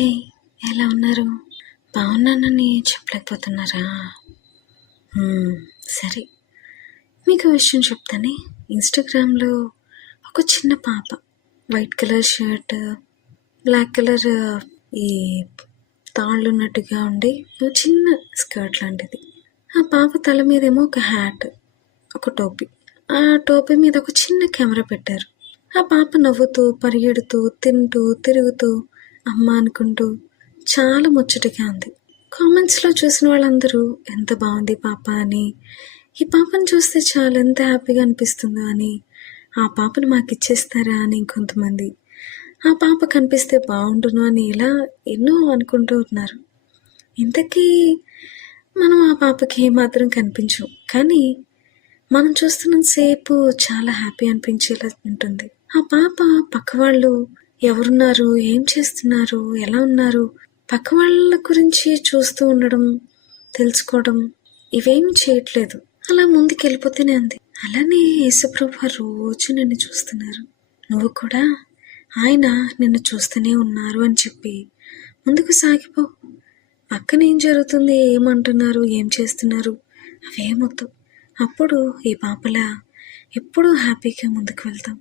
హే! ఎలా ఉన్నారు? బాగున్నానని చెప్పలేకపోతున్నారా? సరే. మీకు విషయం చెప్తానే. ఇన్‌స్టాగ్రామ్‌లో ఒక చిన్న పాప white colour shirt, black colour ఈ తాళ్ళున్నట్టుగా ఉండి ఓ చిన్న స్కర్ట్ లాంటిది. ఆ పాప తల మీదేమో ఒక హ్యాట్, ఒక టోపీ. ఆ టోపీ మీద ఒక చిన్న కెమెరా పెట్టారు. ఆ పాప నవ్వుతూ, పరిగెడుతూ, తింటూ, తిరుగుతూ, అమ్మ అనుకుంటూ చాలా ముచ్చటగా ఉంది. కామెంట్స్‌లో చూసిన వాళ్ళందరూ ఎంత బాగుంది పాప అని, ఈ పాపను చూస్తే చాలు ఎంత హ్యాపీగా అనిపిస్తుందో అని, ఆ పాపను మాకిచ్చేస్తారా అని ఇంకొంతమంది, ఆ పాప కనిపిస్తే బాగుండును అని ఇలా ఎన్నో అనుకుంటూ ఉన్నారు. ఇంతకీ మనం ఆ పాపకి ఏమాత్రం కనిపించం. కానీ మనం చూస్తున్నంత సేపు చాలా హ్యాపీ అనిపించేలా ఉంటుంది. ఆ పాప పక్క వాళ్ళు ఎవరున్నారు, ఏం చేస్తున్నారు, ఎలా ఉన్నారు, పక్క వాళ్ళ గురించి చూస్తూ ఉండడం, తెలుసుకోవడం ఇవేమీ చేయట్లేదు. అలా ముందుకెళ్ళిపోతూనే ఉంది. అలానే యేసుప్రభు రోజు నిన్ను చూస్తున్నారు. నువ్వు కూడా ఆయన నిన్ను చూస్తూనే ఉన్నారు అని చెప్పి ముందుకు సాగిపో. పక్కన ఏం జరుగుతుంది, ఏమంటున్నారు, ఏం చేస్తున్నారు అవేమొద్దు. అప్పుడు ఈ పాపలా ఎప్పుడూ హ్యాపీగా ముందుకు వెళ్తాం.